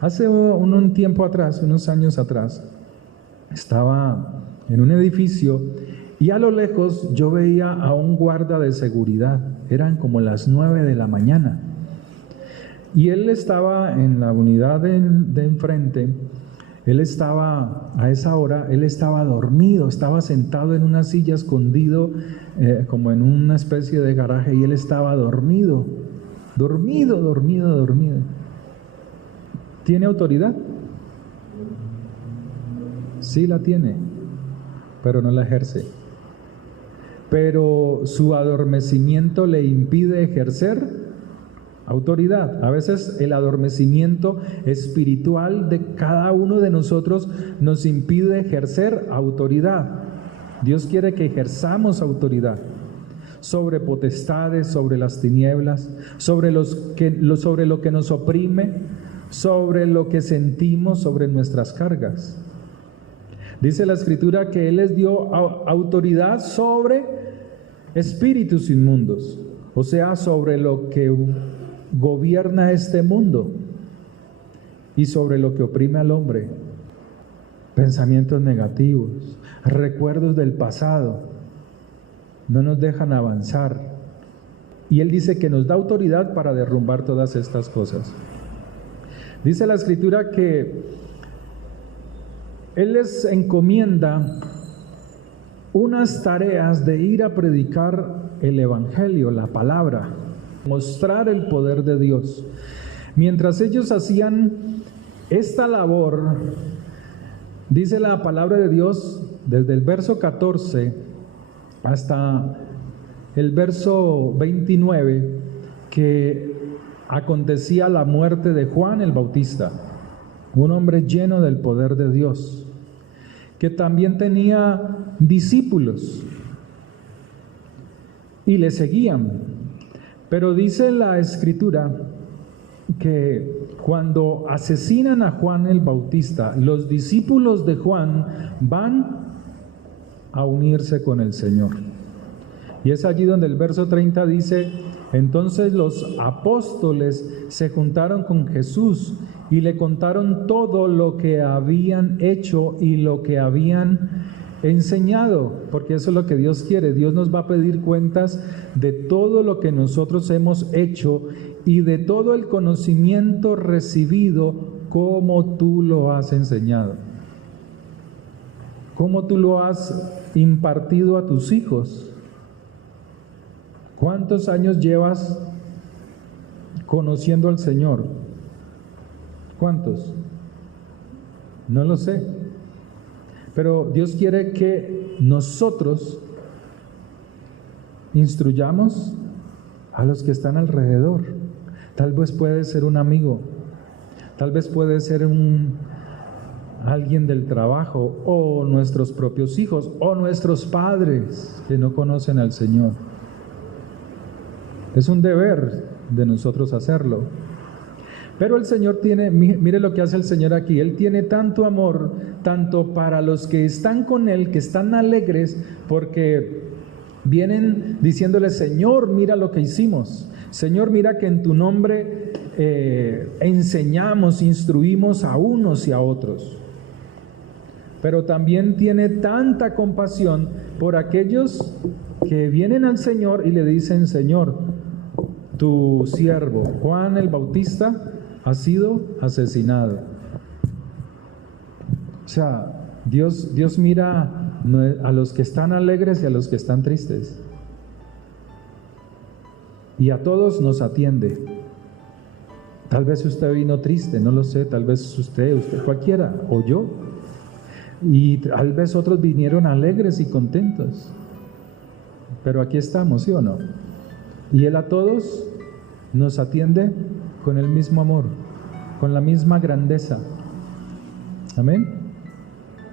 Hace un tiempo atrás, unos años atrás, estaba en un edificio y a lo lejos yo veía a un guarda de seguridad. Eran como las 9 de la mañana. Y él estaba en la unidad de enfrente. Él estaba, a esa hora, él estaba dormido, estaba sentado en una silla escondido, como en una especie de garaje, y él estaba dormido. ¿Tiene autoridad? Sí la tiene, pero no la ejerce. Pero su adormecimiento le impide ejercer autoridad. A veces el adormecimiento espiritual de cada uno de nosotros nos impide ejercer autoridad. Dios quiere que ejerzamos autoridad sobre potestades, sobre las tinieblas, sobre lo que nos oprime, sobre lo que sentimos, sobre nuestras cargas. Dice la Escritura que Él les dio autoridad sobre espíritus inmundos, o sea, sobre lo que gobierna este mundo y sobre lo que oprime al hombre. Pensamientos negativos, recuerdos del pasado, no nos dejan avanzar. Y Él dice que nos da autoridad para derrumbar todas estas cosas. Dice la Escritura que Él les encomienda unas tareas de ir a predicar el Evangelio, la palabra, mostrar el poder de Dios. Mientras ellos hacían esta labor, dice la palabra de Dios desde el verso 14 hasta el verso 29, que acontecía la muerte de Juan el Bautista, un hombre lleno del poder de Dios, que también tenía discípulos y le seguían. Pero dice la Escritura que cuando asesinan a Juan el Bautista, los discípulos de Juan van a unirse con el Señor. Y es allí donde el verso 30 dice: entonces los apóstoles se juntaron con Jesús y le contaron todo lo que habían hecho y lo que habían enseñado, porque eso es lo que Dios quiere. Dios nos va a pedir cuentas de todo lo que nosotros hemos hecho y de todo el conocimiento recibido, como tú lo has enseñado, como tú lo has impartido a tus hijos. ¿Cuántos años llevas conociendo al Señor? ¿Cuántos? No lo sé. Pero Dios quiere que nosotros instruyamos a los que están alrededor. Tal vez puede ser un amigo, tal vez puede ser alguien del trabajo, o nuestros propios hijos, o nuestros padres que no conocen al Señor. Es un deber de nosotros hacerlo. Pero el Señor tiene, mire lo que hace el Señor aquí, Él tiene tanto amor, tanto para los que están con Él, que están alegres, porque vienen diciéndole: Señor, mira lo que hicimos. Señor, mira que en tu nombre enseñamos, instruimos a unos y a otros. Pero también tiene tanta compasión por aquellos que vienen al Señor y le dicen: Señor, tu siervo Juan el Bautista ha sido asesinado. O sea, Dios mira a los que están alegres y a los que están tristes. Y a todos nos atiende. Tal vez usted vino triste, no lo sé, tal vez usted cualquiera, o yo. Y tal vez otros vinieron alegres y contentos. Pero aquí estamos, ¿sí o no? Y Él a todos nos atiende con el mismo amor, con la misma grandeza. Amén.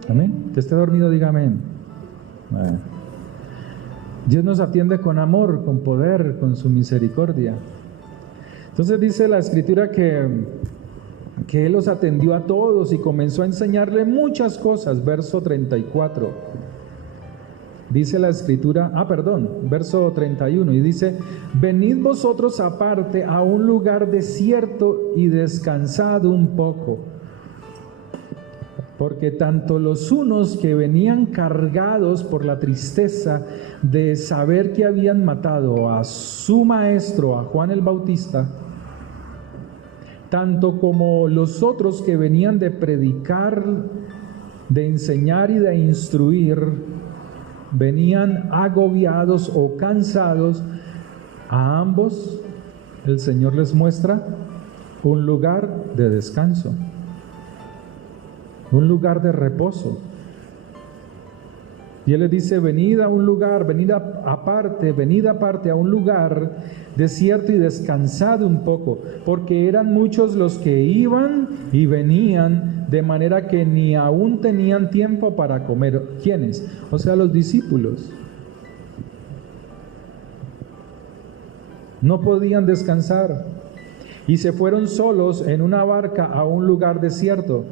Amén. Que esté dormido, diga amén. Bueno. Dios nos atiende con amor, con poder, con su misericordia. Entonces dice la Escritura que Él los atendió a todos y comenzó a enseñarle muchas cosas. Verso 34. Dice la escritura, verso 31, y dice: venid vosotros aparte a un lugar desierto y descansad un poco. Porque tanto los unos que venían cargados por la tristeza de saber que habían matado a su maestro, a Juan el Bautista, tanto como los otros que venían de predicar, de enseñar y de instruir, venían agobiados o cansados, a ambos el Señor les muestra un lugar de descanso, un lugar de reposo. Y Él les dice: venid a un lugar, venid aparte a un lugar desierto y descansad un poco, porque eran muchos los que iban y venían, de manera que ni aún tenían tiempo para comer. ¿Quiénes? O sea, los discípulos. No podían descansar y se fueron solos en una barca a un lugar desierto.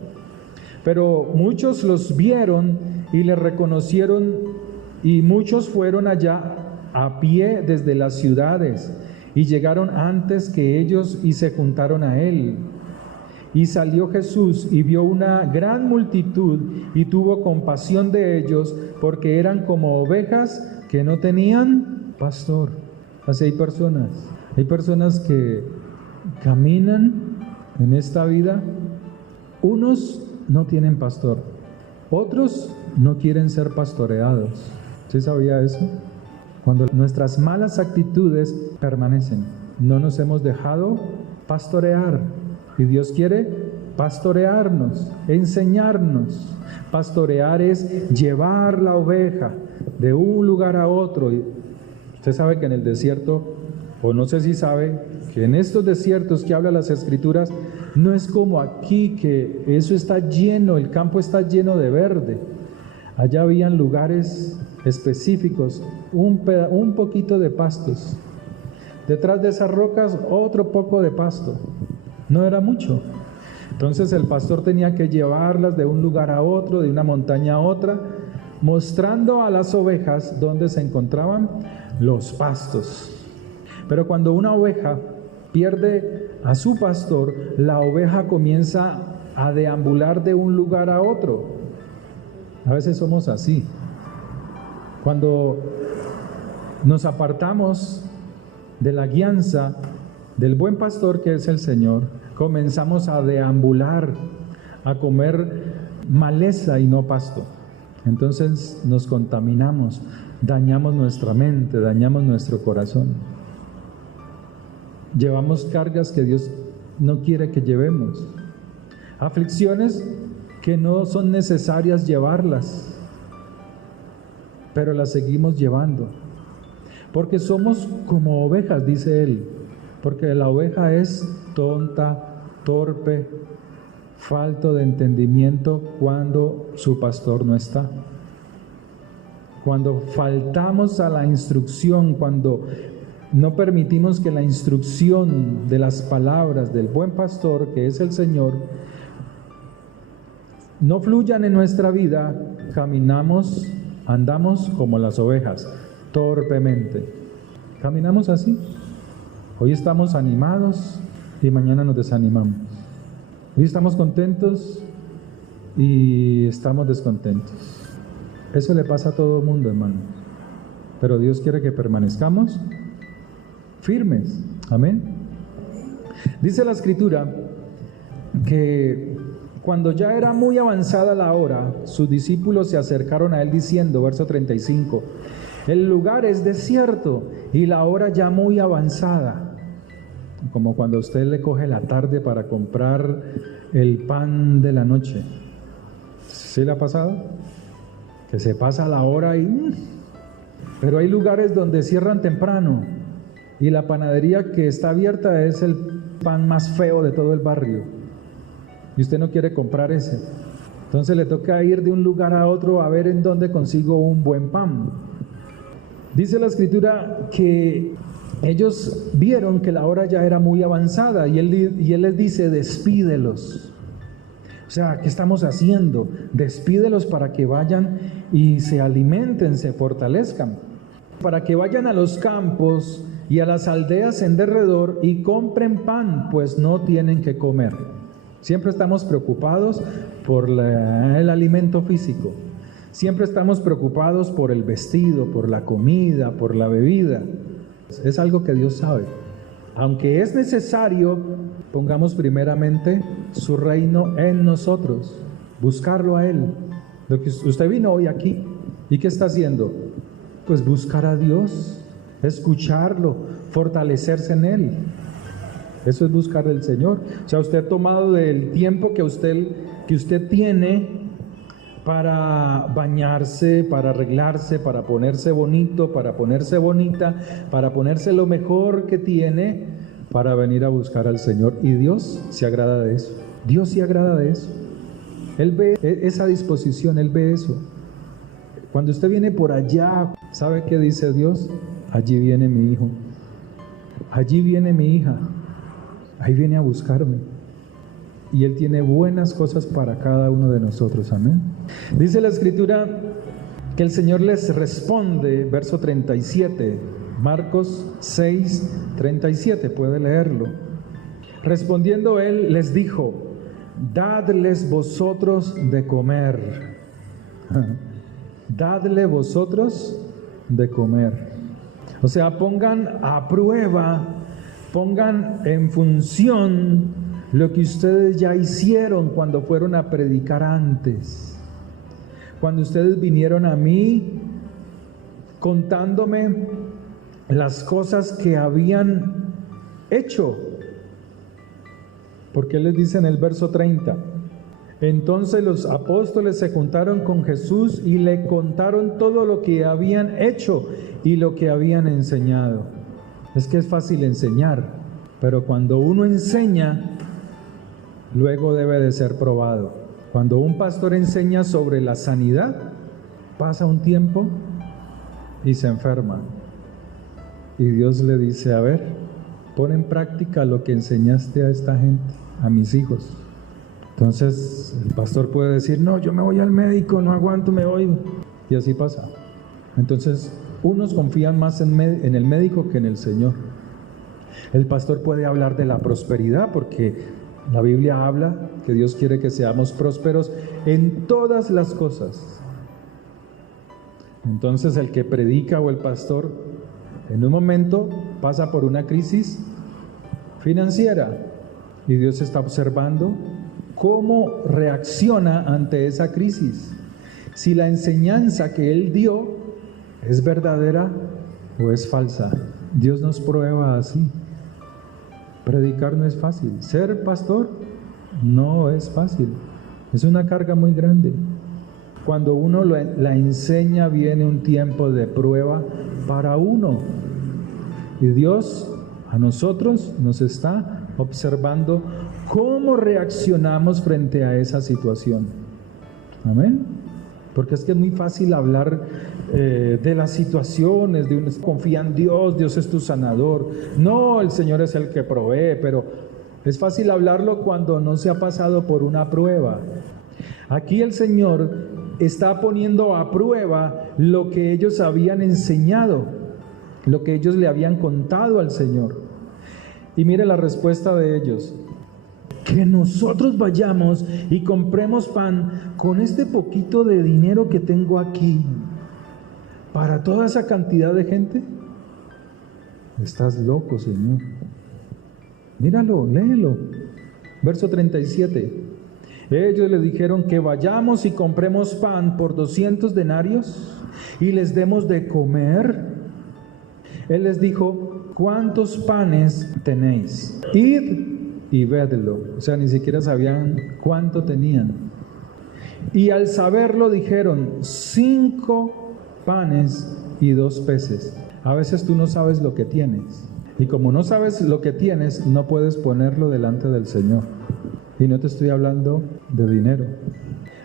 Pero muchos los vieron y le reconocieron, y muchos fueron allá a pie desde las ciudades y llegaron antes que ellos y se juntaron a él. Y salió Jesús y vio una gran multitud y tuvo compasión de ellos, porque eran como ovejas que no tenían pastor. Así hay personas que caminan en esta vida. Unos no tienen pastor, otros no quieren ser pastoreados. ¿Sí sabía eso? Cuando nuestras malas actitudes permanecen, no nos hemos dejado pastorear, y Dios quiere pastorearnos, enseñarnos. Pastorear es llevar la oveja de un lugar a otro. Y usted sabe que en el desierto, o no sé si sabe, que en estos desiertos que habla las Escrituras, no es como aquí, que eso está lleno, el campo está lleno de verde. Allá habían lugares específicos, un poquito de pastos. Detrás de esas rocas, otro poco de pasto. No era mucho. Entonces el pastor tenía que llevarlas de un lugar a otro, de una montaña a otra, mostrando a las ovejas dónde se encontraban los pastos. Pero cuando una oveja pierde a su pastor, la oveja comienza a deambular de un lugar a otro. A veces somos así. Cuando nos apartamos de la guianza del buen pastor, que es el Señor, comenzamos a deambular, a comer maleza y no pasto. Entonces nos contaminamos, dañamos nuestra mente, dañamos nuestro corazón. Llevamos cargas que Dios no quiere que llevemos, aflicciones que no son necesarias llevarlas, pero las seguimos llevando, porque somos como ovejas, dice Él, porque la oveja es tonta, torpe, falto de entendimiento cuando su pastor no está. Cuando faltamos a la instrucción, cuando no permitimos que la instrucción de las palabras del buen pastor, que es el Señor, no fluyan en nuestra vida, caminamos, andamos como las ovejas, torpemente. Caminamos así. Hoy estamos animados y mañana nos desanimamos. Hoy estamos contentos y estamos descontentos. Eso le pasa a todo el mundo, hermanos. Pero Dios quiere que permanezcamos firmes. Amén. Dice la Escritura que cuando ya era muy avanzada la hora, sus discípulos se acercaron a él diciendo, verso 35, el lugar es desierto y la hora ya muy avanzada. Como cuando usted le coge la tarde para comprar el pan de la noche. ¿Sí le ha pasado? Que se pasa la hora y... Pero hay lugares donde cierran temprano y la panadería que está abierta es el pan más feo de todo el barrio. Y usted no quiere comprar ese. Entonces le toca ir de un lugar a otro a ver en dónde consigo un buen pan. Dice la Escritura que ellos vieron que la hora ya era muy avanzada y él les dice, despídelos, O sea, ¿qué estamos haciendo? Despídelos para que vayan y se alimenten, se fortalezcan. Para que vayan a los campos y a las aldeas en derredor y compren pan, pues no tienen que comer. Siempre estamos preocupados por el alimento físico. Siempre estamos preocupados por el vestido, por la comida, por la bebida. Es algo que Dios sabe. Aunque es necesario, pongamos primeramente su reino en nosotros, buscarlo a Él. Lo que usted vino hoy aquí, ¿y qué está haciendo? Pues buscar a Dios, escucharlo, fortalecerse en Él. Eso es buscar al Señor. O sea, usted ha tomado del tiempo que usted tiene para bañarse, para arreglarse, para ponerse bonito, para ponerse bonita, para ponerse lo mejor que tiene, para venir a buscar al Señor. Y Dios se agrada de eso. Dios se agrada de eso. Él ve esa disposición, Él ve eso. Cuando usted viene por allá, ¿sabe qué dice Dios? Allí viene mi hijo. Allí viene mi hija. Ahí viene a buscarme. Y Él tiene buenas cosas para cada uno de nosotros. Amén. Dice la Escritura que el Señor les responde, verso 37, Marcos 6, 37, puede leerlo. Respondiendo Él les dijo: dadles vosotros de comer. Dadle vosotros de comer. O sea, pongan a prueba, pongan en función lo que ustedes ya hicieron cuando fueron a predicar antes. Cuando ustedes vinieron a mí contándome las cosas que habían hecho. Porque les dice en el verso 30: entonces los apóstoles se juntaron con Jesús y le contaron todo lo que habían hecho y lo que habían enseñado. Es que es fácil enseñar, pero cuando uno enseña, luego debe de ser probado. Cuando un pastor enseña sobre la sanidad, pasa un tiempo y se enferma. Y Dios le dice: a ver, pon en práctica lo que enseñaste a esta gente, a mis hijos. Entonces el pastor puede decir: no, yo me voy al médico, no aguanto, me voy. Y así pasa. Entonces unos confían más en el médico que en el Señor. El pastor puede hablar de la prosperidad porque la Biblia habla que Dios quiere que seamos prósperos en todas las cosas. Entonces el que predica o el pastor en un momento pasa por una crisis financiera y Dios está observando cómo reacciona ante esa crisis. Si la enseñanza que Él dio es verdadera o es falsa. Dios nos prueba así. Predicar no es fácil. Ser pastor no es fácil. Es una carga muy grande. Cuando uno la enseña, viene un tiempo de prueba para uno. Y Dios a nosotros nos está observando cómo reaccionamos frente a esa situación. Amén. Porque es que es muy fácil hablar de las situaciones, de uno confía en Dios, Dios es tu sanador. No, el Señor es el que provee, pero es fácil hablarlo cuando no se ha pasado por una prueba. Aquí el Señor está poniendo a prueba lo que ellos habían enseñado, lo que ellos le habían contado al Señor. Y mire la respuesta de ellos: que nosotros vayamos y compremos pan con este poquito de dinero que tengo aquí para toda esa cantidad de gente. Estás loco, Señor. Míralo, léelo. Verso 37. Ellos le dijeron que vayamos y compremos pan por 200 denarios y les demos de comer. Él les dijo: ¿cuántos panes tenéis? Id y vedlo. O sea, ni siquiera sabían cuánto tenían. Y al saberlo dijeron: 5 panes y 2 peces. A veces tú no sabes lo que tienes. Y como no sabes lo que tienes, no puedes ponerlo delante del Señor. Y no te estoy hablando de dinero.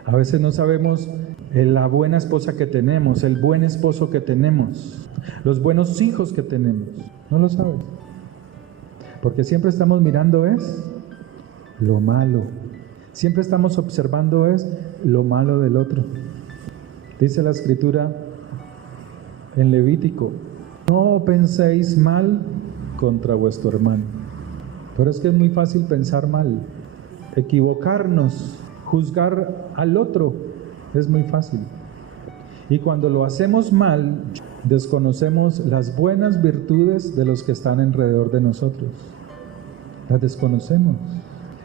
A veces no sabemos la buena esposa que tenemos, el buen esposo que tenemos, los buenos hijos que tenemos. No lo sabes. Porque siempre estamos mirando es lo malo. Siempre estamos observando es lo malo del otro. Dice la Escritura en Levítico: no penséis mal contra vuestro hermano. Pero es que es muy fácil pensar mal, equivocarnos, juzgar al otro, es muy fácil. Y cuando lo hacemos mal, desconocemos las buenas virtudes de los que están alrededor de nosotros. Las desconocemos.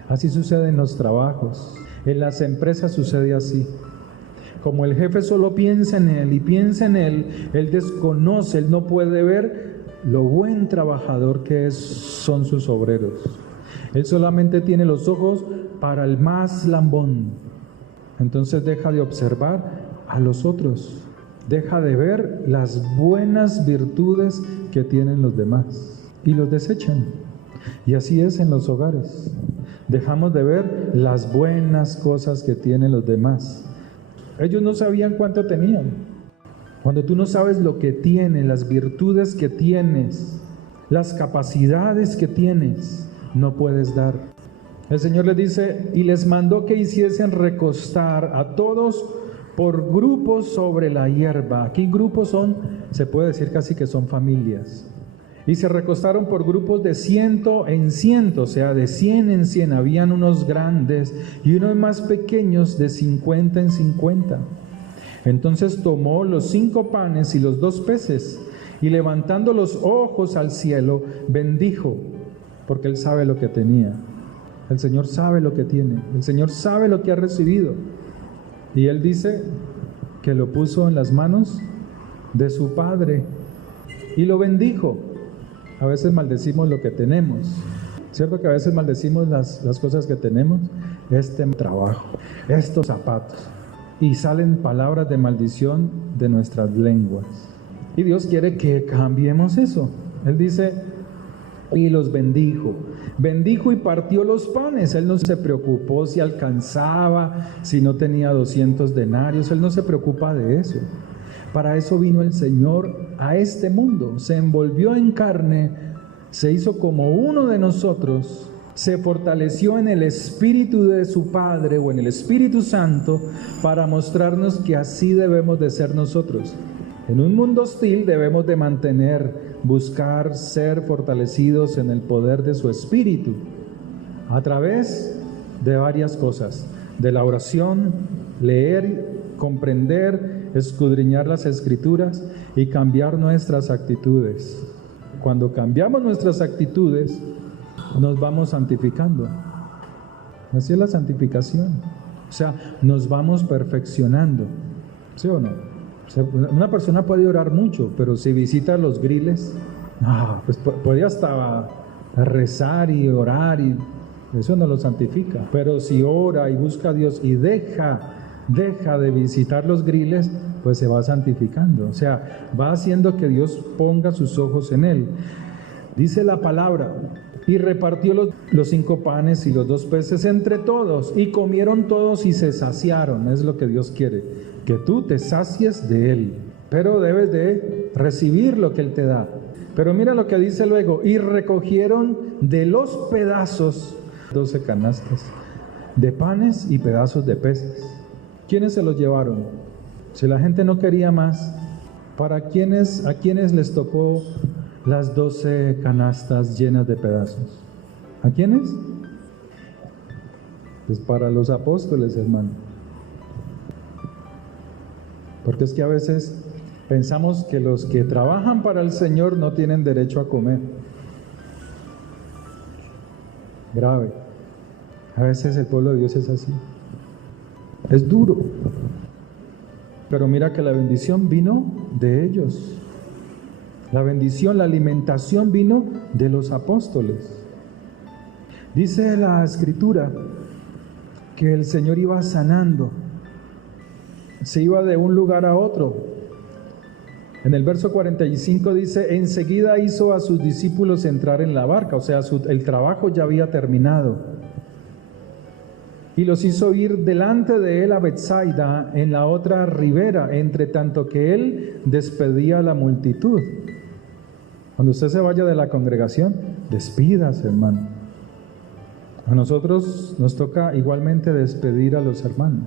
Así sucede en los trabajos, en las empresas sucede así. Como el jefe solo piensa en él y piensa en él, él desconoce, él no puede ver lo buen trabajador que son sus obreros. Él solamente tiene los ojos para el más lambón. Entonces deja de observar a los otros, deja de ver las buenas virtudes que tienen los demás y los desechan. Y así es en los hogares. Dejamos de ver las buenas cosas que tienen los demás. Ellos no sabían cuánto tenían. Cuando tú no sabes lo que tienes, las virtudes que tienes, las capacidades que tienes, no puedes dar. El Señor les dice: y les mandó que hiciesen recostar a todos por grupos sobre la hierba. Aquí grupos son, se puede decir casi que son familias. Y se recostaron por grupos de 100 en 100, o sea, de 100 en 100. Habían unos grandes y unos más pequeños de 50 en 50. Entonces tomó los 5 panes y los 2 peces, y levantando los ojos al cielo, bendijo, porque Él sabe lo que tenía. El Señor sabe lo que tiene, el Señor sabe lo que ha recibido. Y Él dice que lo puso en las manos de su Padre y lo bendijo. A veces maldecimos lo que tenemos, ¿cierto? Que a veces maldecimos las cosas que tenemos, este trabajo, estos zapatos, y salen palabras de maldición de nuestras lenguas. Y Dios quiere que cambiemos eso. Él dice: y los bendijo. Bendijo y partió los panes. Él no se preocupó si alcanzaba, si no tenía 200 denarios. Él no se preocupa de eso. Para eso vino el Señor a este mundo. Se envolvió en carne, se hizo como uno de nosotros, se fortaleció en el Espíritu de su Padre o en el Espíritu Santo para mostrarnos que así debemos de ser nosotros. En un mundo hostil debemos de buscar ser fortalecidos en el poder de su Espíritu a través de varias cosas: de la oración, leer, comprender, escudriñar las Escrituras y cambiar nuestras actitudes. Cuando cambiamos nuestras actitudes, nos vamos santificando. Así es la santificación. O sea, nos vamos perfeccionando. ¿Sí o no? O sea, una persona puede orar mucho, pero si visita los griles, pues puede hasta rezar y orar, y eso no lo santifica. Pero si ora y busca a Dios y deja de visitar los griles, pues se va santificando. O sea, va haciendo que Dios ponga sus ojos en él. Dice la palabra: y repartió los 5 panes y los 2 peces entre todos, y comieron todos y se saciaron. Es lo que Dios quiere, que tú te sacies de Él, pero debes de recibir lo que Él te da. Pero mira lo que dice luego: y recogieron de los pedazos 12 canastas de panes y pedazos de peces. ¿Quiénes se los llevaron? Si la gente no quería más, ¿a quiénes les tocó las 12 canastas llenas de pedazos? ¿A quiénes? Pues para los apóstoles, hermano. Porque es que a veces pensamos que los que trabajan para el Señor no tienen derecho a comer. Grave. A veces el pueblo de Dios es así. Es duro. Pero mira que la bendición vino de ellos. La bendición, la alimentación vino de los apóstoles. Dice la Escritura que el Señor iba sanando. Se iba de un lugar a otro. En el verso 45 dice: enseguida hizo a sus discípulos entrar en la barca. O sea, el trabajo ya había terminado. Y los hizo ir delante de él a Betsaida, en la otra ribera, entre tanto que él despedía a la multitud. Cuando usted se vaya de la congregación, despídase, hermano. A nosotros nos toca igualmente despedir a los hermanos,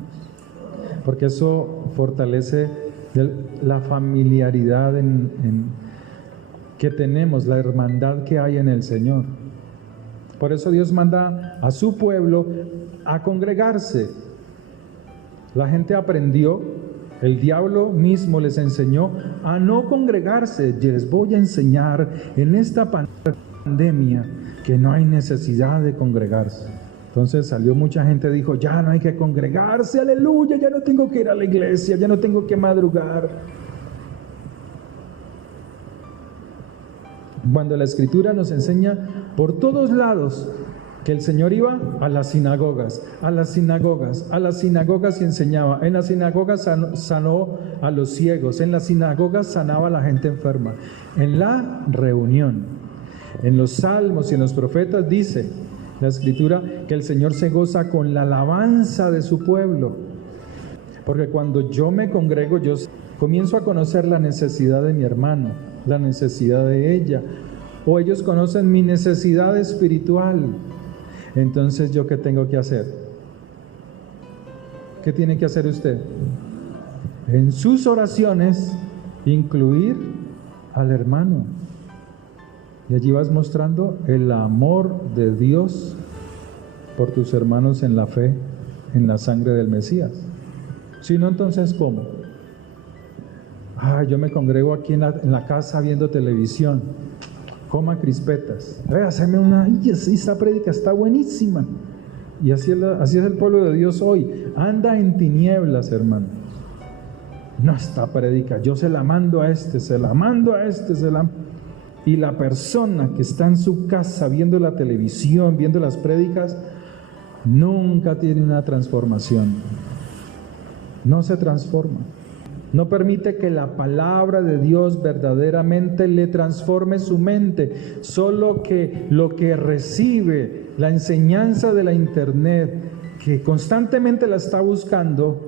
porque eso fortalece la familiaridad que tenemos, la hermandad que hay en el Señor. Por eso Dios manda a su pueblo a congregarse. La gente aprendió, el diablo mismo les enseñó a no congregarse. Y les voy a enseñar en esta pandemia que no hay necesidad de congregarse. Entonces salió mucha gente, dijo, ya no hay que congregarse, aleluya, ya no tengo que ir a la iglesia, ya no tengo que madrugar. Cuando la Escritura nos enseña por todos lados que el Señor iba a las sinagogas, a las sinagogas, a las sinagogas y enseñaba. En las sinagogas sanó a los ciegos, en las sinagogas sanaba a la gente enferma. En la reunión, en los salmos y en los profetas dice la Escritura que el Señor se goza con la alabanza de su pueblo. Porque cuando yo me congrego, yo comienzo a conocer la necesidad de mi hermano, la necesidad de ella, o ellos conocen mi necesidad espiritual. Entonces, ¿yo qué tengo que hacer? ¿Qué tiene que hacer usted? En sus oraciones, incluir al hermano. Y allí vas mostrando el amor de Dios por tus hermanos en la fe, en la sangre del Mesías. Si no, entonces, ¿cómo? Yo me congrego aquí en la casa viendo televisión. Coma crispetas. Haceme una... esa prédica está buenísima. Y así es el pueblo de Dios hoy. Anda en tinieblas, hermano. No, esta prédica, yo se la mando a este, se la mando a este, Y la persona que está en su casa viendo la televisión, viendo las prédicas, nunca tiene una transformación. No se transforma. No permite que la palabra de Dios verdaderamente le transforme su mente. Solo que lo que recibe, la enseñanza de la internet, que constantemente la está buscando,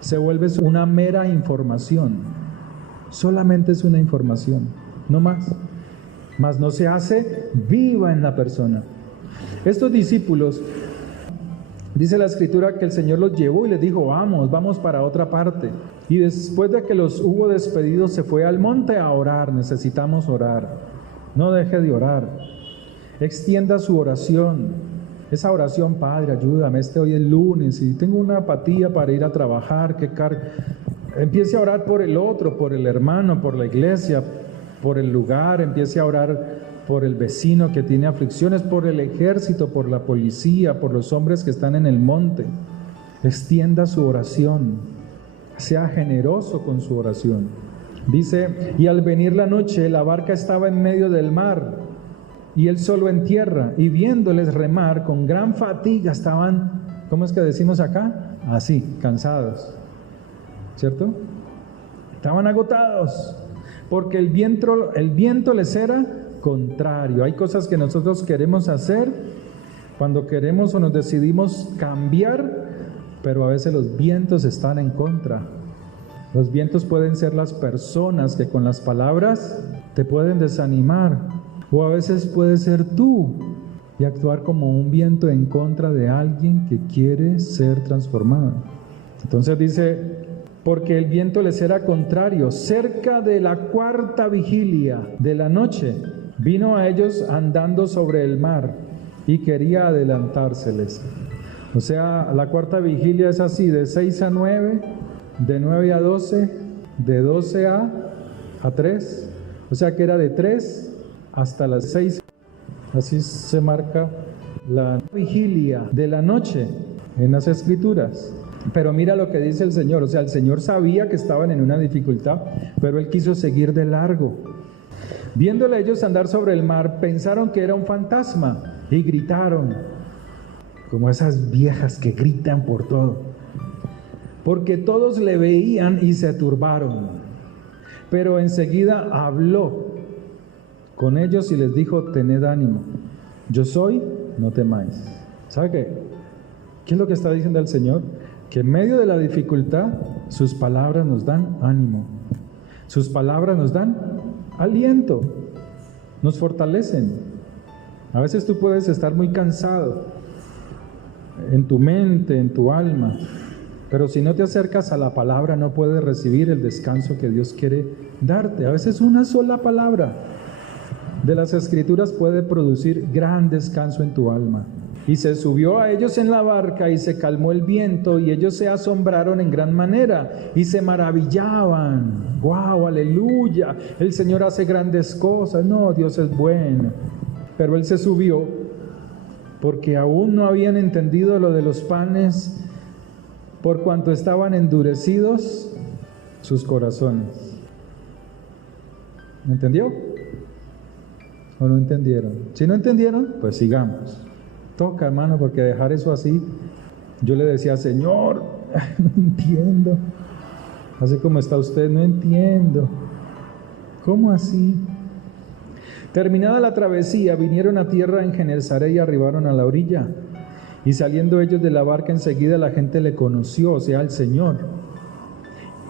se vuelve una mera información. Solamente es una información, no más. Mas no se hace viva en la persona. Estos discípulos, dice la Escritura que el Señor los llevó y les dijo, vamos para otra parte. Y después de que los hubo despedido, se fue al monte a orar. Necesitamos orar. No deje de orar. Extienda su oración. Esa oración, Padre, ayúdame, hoy es lunes y tengo una apatía para ir a trabajar. Empiece a orar por el otro, por el hermano, por la iglesia, por el lugar. Empiece a orar por el vecino que tiene aflicciones, por el ejército, por la policía, por los hombres que están en el monte. Extienda su oración. Sea generoso con su oración. Dice, y al venir la noche, la barca estaba en medio del mar, y él solo en tierra, y viéndoles remar con gran fatiga, estaban, ¿cómo es que decimos acá? Así, cansados, ¿cierto? Estaban agotados, porque el viento les era contrario. Hay cosas que nosotros queremos hacer cuando queremos o nos decidimos cambiar, pero a veces los vientos están en contra. Los vientos pueden ser las personas que con las palabras te pueden desanimar, o a veces puede ser tú y actuar como un viento en contra de alguien que quiere ser transformado. Entonces dice, porque el viento les era contrario. Cerca de la cuarta vigilia de la noche, vino a ellos andando sobre el mar y quería adelantárseles. O sea, la cuarta vigilia es así, de 6 a 9, de 9 a 12, de 12 a 3. O sea que era de 3 hasta las 6. Así se marca la vigilia de la noche en las Escrituras. Pero mira lo que dice el Señor. O sea, el Señor sabía que estaban en una dificultad, pero Él quiso seguir de largo. Viéndole ellos andar sobre el mar, pensaron que era un fantasma y gritaron, como esas viejas que gritan por todo, porque todos le veían y se turbaron. Pero enseguida habló con ellos y les dijo, tened ánimo, yo soy, no temáis. ¿Sabe qué? ¿Qué es lo que está diciendo el Señor? Que en medio de la dificultad, sus palabras nos dan ánimo, sus palabras nos dan aliento, nos fortalecen. A veces tú puedes estar muy cansado en tu mente, en tu alma. Pero si no te acercas a la palabra, no puedes recibir el descanso que Dios quiere darte. A veces una sola palabra de las Escrituras puede producir gran descanso en tu alma. Y se subió a ellos en la barca y se calmó el viento y ellos se asombraron en gran manera y se maravillaban. ¡Wow! ¡Aleluya! El Señor hace grandes cosas. No, Dios es bueno. Pero Él se subió porque aún no habían entendido lo de los panes, por cuanto estaban endurecidos sus corazones. ¿Me entendió? ¿O no entendieron? Si no entendieron, pues sigamos. Toca, hermano, porque dejar eso así, yo le decía, Señor, no entiendo. Así como está usted, no entiendo. ¿Cómo así? Terminada la travesía, vinieron a tierra en Genesaret y arribaron a la orilla. Y saliendo ellos de la barca, enseguida la gente le conoció, o sea, al Señor.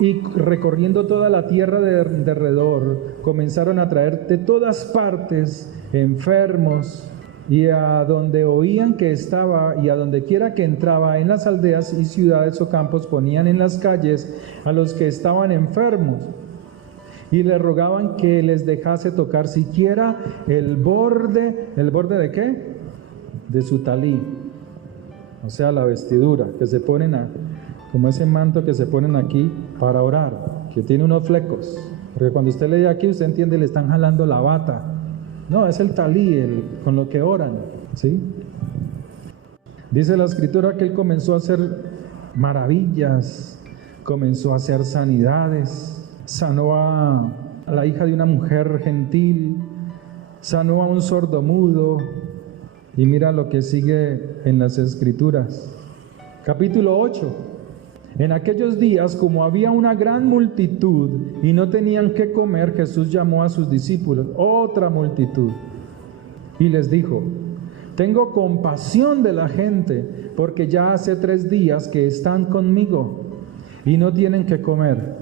Y recorriendo toda la tierra de alrededor, comenzaron a traer de todas partes enfermos, y a donde oían que estaba y a donde quiera que entraba, en las aldeas y ciudades o campos, ponían en las calles a los que estaban enfermos y le rogaban que les dejase tocar siquiera ¿el borde de qué? De su talí, o sea, la vestidura que se ponen como ese manto que se ponen aquí para orar, que tiene unos flecos, porque cuando usted lee aquí, usted entiende, le están jalando la bata. No, es el talí, con lo que oran, ¿sí? Dice la Escritura que Él comenzó a hacer maravillas, comenzó a hacer sanidades, sanó a la hija de una mujer gentil, sanó a un sordomudo, y mira lo que sigue en las Escrituras. Capítulo 8. En aquellos días, como había una gran multitud y no tenían qué comer, Jesús llamó a sus discípulos, otra multitud, y les dijo: tengo compasión de la gente, porque ya hace 3 días que están conmigo y no tienen qué comer.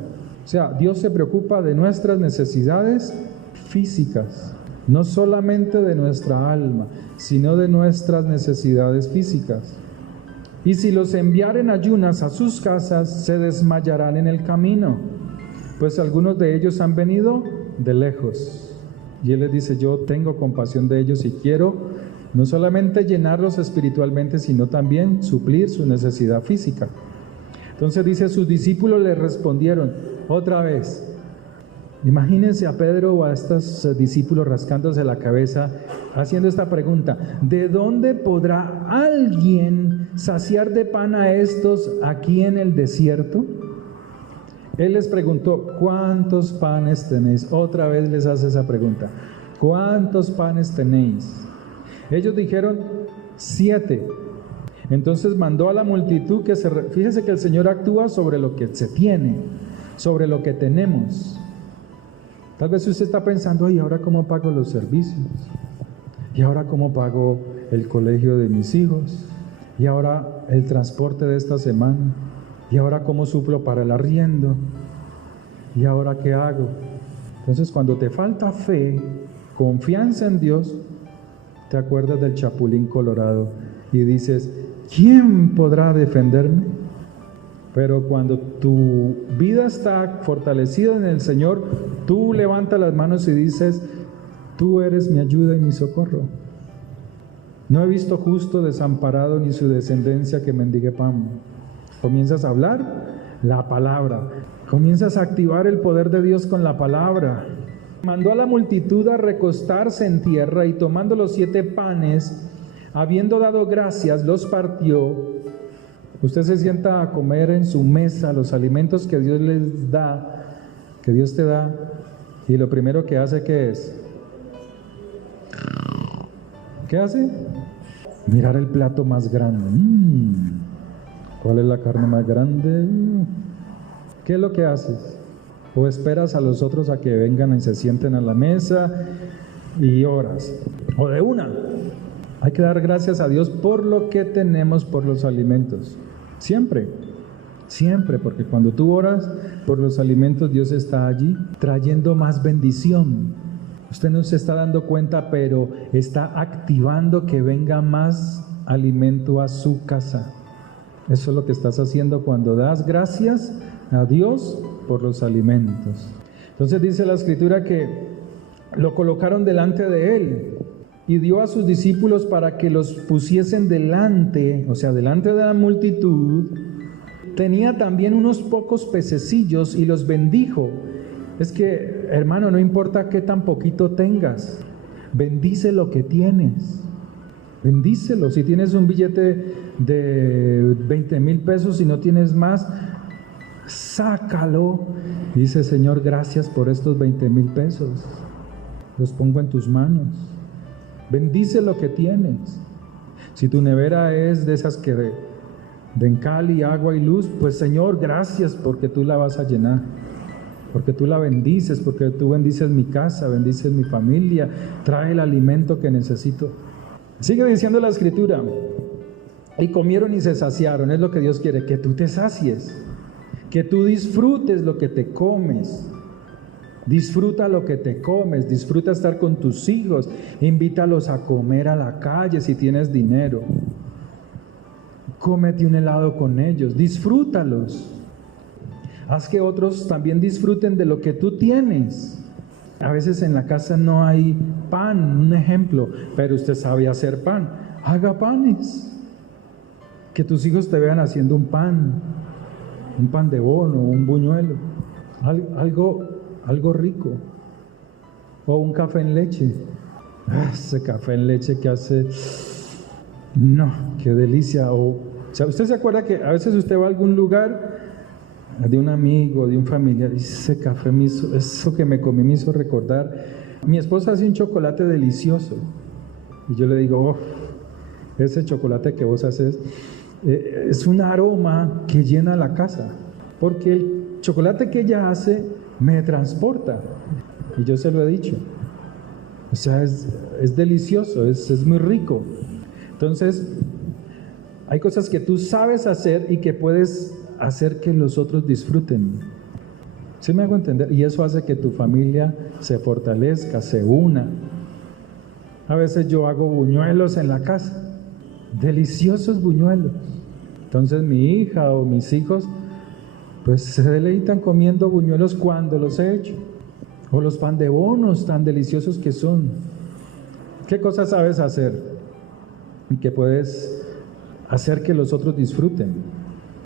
O sea, Dios se preocupa de nuestras necesidades físicas, no solamente de nuestra alma, sino de nuestras necesidades físicas. Y si los enviaren ayunas a sus casas, se desmayarán en el camino, pues algunos de ellos han venido de lejos. Y Él les dice: yo tengo compasión de ellos y quiero no solamente llenarlos espiritualmente, sino también suplir su necesidad física. Entonces dice, sus discípulos le respondieron otra vez. Imagínense a Pedro o a estos discípulos rascándose la cabeza, haciendo esta pregunta: ¿de dónde podrá alguien saciar de pan a estos aquí en el desierto? Él les preguntó: ¿cuántos panes tenéis? Otra vez les hace esa pregunta: ¿cuántos panes tenéis? Ellos dijeron: 7. Entonces mandó a la multitud que fíjese que el Señor actúa sobre lo que se tiene, sobre lo que tenemos. Tal vez usted está pensando: ¿y ahora cómo pago los servicios? ¿Y ahora cómo pago el colegio de mis hijos? ¿Y ahora el transporte de esta semana? ¿Y ahora cómo suplo para el arriendo? ¿Y ahora qué hago? Entonces, cuando te falta fe, confianza en Dios, te acuerdas del Chapulín Colorado y dices: ¿quién podrá defenderme? Pero cuando tu vida está fortalecida en el Señor, tú levantas las manos y dices: tú eres mi ayuda y mi socorro. No he visto justo desamparado ni su descendencia que mendigue pan. Comienzas a hablar la palabra, comienzas a activar el poder de Dios con la palabra. Mandó a la multitud a recostarse en tierra y tomando los 7 panes, habiendo dado gracias, los partió. Usted se sienta a comer en su mesa los alimentos que Dios les da, que Dios te da, y lo primero que hace, ¿qué es? ¿Qué hace? Mirar el plato más grande. ¿Cuál es la carne más grande? ¿Qué es lo que haces? ¿O esperas a los otros a que vengan y se sienten a la mesa y oras? ¿O de una? Hay que dar gracias a Dios por lo que tenemos, por los alimentos. Siempre, siempre, porque cuando tú oras por los alimentos, Dios está allí trayendo más bendición. Usted no se está dando cuenta, pero está activando que venga más alimento a su casa. Eso es lo que estás haciendo cuando das gracias a Dios por los alimentos. Entonces dice la Escritura que lo colocaron delante de él y dio a sus discípulos para que los pusiesen delante, o sea, delante de la multitud. Tenía también unos pocos pececillos y los bendijo. Es que, hermano, no importa qué tan poquito tengas, bendice lo que tienes. Bendícelo. Si tienes un billete de 20,000 pesos y no tienes más, sácalo. Dice: Señor, gracias por estos 20,000 pesos. Los pongo en tus manos. Bendice lo que tienes. Si tu nevera es de esas que den cal y agua y luz, pues Señor, gracias porque tú la vas a llenar. Porque tú la bendices, porque tú bendices mi casa, bendices mi familia, trae el alimento que necesito. Sigue diciendo la Escritura: y comieron y se saciaron. Es lo que Dios quiere, que tú te sacies, que tú disfrutes lo que te comes. Disfruta lo que te comes, disfruta estar con tus hijos, invítalos a comer a la calle si tienes dinero. Cómete un helado con ellos, disfrútalos. Haz que otros también disfruten de lo que tú tienes. A veces en la casa no hay pan, un ejemplo, pero usted sabe hacer pan. Haga panes. Que tus hijos te vean haciendo un pan de bono, un buñuelo, algo rico. O un café en leche. Ese café en leche que hace... No, qué delicia. O sea, usted se acuerda que a veces usted va a algún lugar de un amigo, de un familiar, y ese café me hizo, eso que me comí me hizo recordar. Mi esposa hace un chocolate delicioso y yo le digo: ese chocolate que vos haces es un aroma que llena la casa, porque el chocolate que ella hace me transporta, y yo se lo he dicho. O sea, es delicioso, es muy rico. Entonces, hay cosas que tú sabes hacer y que puedes hacer que los otros disfruten. ¿Sí me hago entender? Y eso hace que tu familia se fortalezca, se una. A veces yo hago buñuelos en la casa, deliciosos buñuelos. Entonces mi hija o mis hijos pues se deleitan comiendo buñuelos cuando los he hecho. O los pan de bonos tan deliciosos que son. ¿Qué cosas sabes hacer? Y que puedes hacer que los otros disfruten.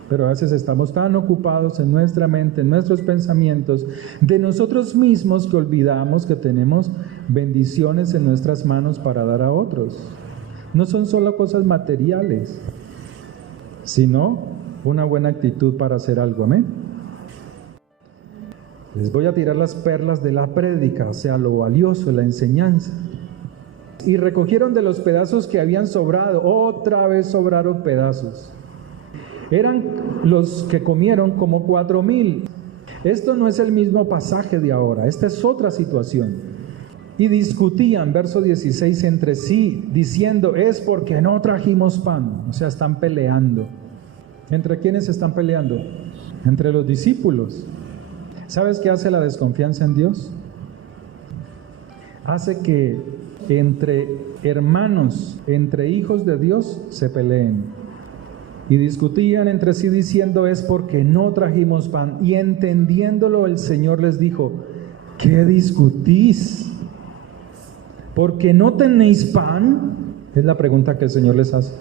Pero a veces estamos tan ocupados en nuestra mente, en nuestros pensamientos, de nosotros mismos, que olvidamos que tenemos bendiciones en nuestras manos para dar a otros. No son solo cosas materiales, sino una buena actitud para hacer algo. Amén. Les voy a tirar las perlas de la prédica, o sea, lo valioso, la enseñanza. Y recogieron de los pedazos que habían sobrado. Otra vez sobraron pedazos. Eran los que comieron como 4,000. Esto no es el mismo pasaje de ahora, esta es otra situación. Y discutían, verso 16, entre sí, diciendo: es porque no trajimos pan. O sea, están peleando. ¿Entre quiénes están peleando? Entre los discípulos. ¿Sabes qué hace la desconfianza en Dios? Hace que entre hermanos, entre hijos de Dios, se peleen. Y discutían entre sí diciendo: es porque no trajimos pan. Y entendiéndolo, el Señor les dijo: ¿qué discutís? ¿Porque no tenéis pan? Es la pregunta que el Señor les hace.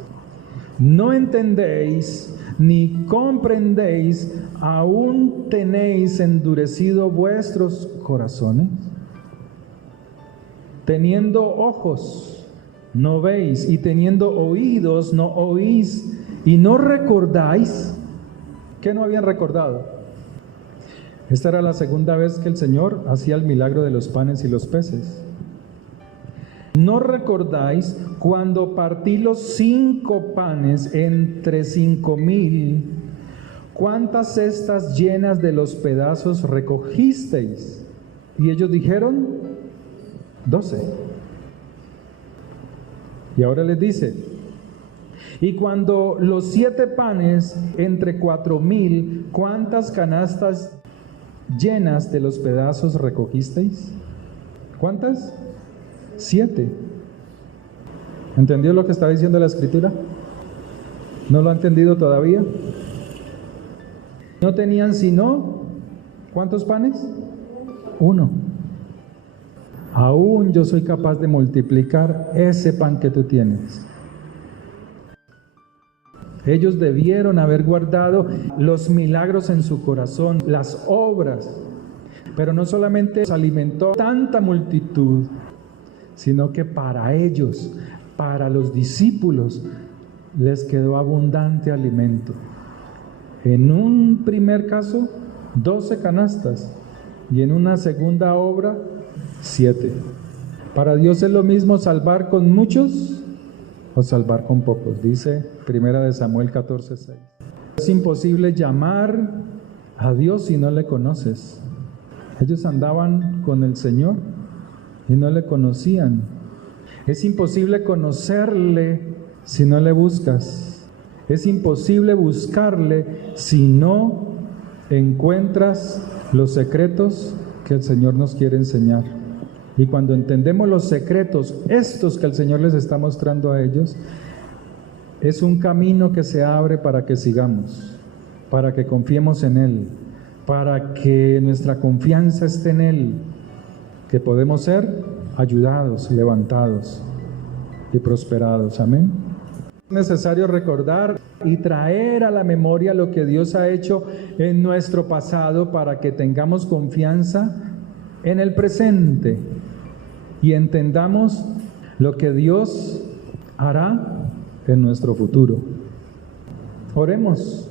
¿No entendéis ni comprendéis? ¿Aún tenéis endurecido vuestros corazones? Teniendo ojos, no veis, y teniendo oídos, no oís. ¿Y no recordáis? ¿Qué no habían recordado? Esta era la segunda vez que el Señor hacía el milagro de los panes y los peces. ¿No recordáis cuando partí los 5 panes entre 5,000? ¿Cuántas cestas llenas de los pedazos recogisteis? Y ellos dijeron: 12. Y ahora les dice: y cuando los 7 panes entre 4,000, ¿cuántas canastas llenas de los pedazos recogisteis? ¿Cuántas? 7. ¿Entendió lo que está diciendo la Escritura? ¿No lo ha entendido todavía? No tenían sino, ¿cuántos panes? 1. Aún yo soy capaz de multiplicar ese pan que tú tienes. Ellos debieron haber guardado los milagros en su corazón, las obras, pero no solamente alimentó tanta multitud, sino que para ellos, para los discípulos, les quedó abundante alimento. En un primer caso, 12 canastas, y en una segunda obra, 7. Para Dios es lo mismo salvar con muchos o salvar con pocos, dice 1 Samuel 14:6. Es imposible llamar a Dios si no le conoces. Ellos andaban con el Señor y no le conocían. Es imposible conocerle si no le buscas. Es imposible buscarle si no encuentras los secretos que el Señor nos quiere enseñar. Y cuando entendemos los secretos, estos que el Señor les está mostrando a ellos, es un camino que se abre para que sigamos, para que confiemos en Él, para que nuestra confianza esté en Él, que podemos ser ayudados, levantados y prosperados. Amén. Es necesario recordar y traer a la memoria lo que Dios ha hecho en nuestro pasado para que tengamos confianza en el presente y entendamos lo que Dios hará en nuestro futuro. Oremos.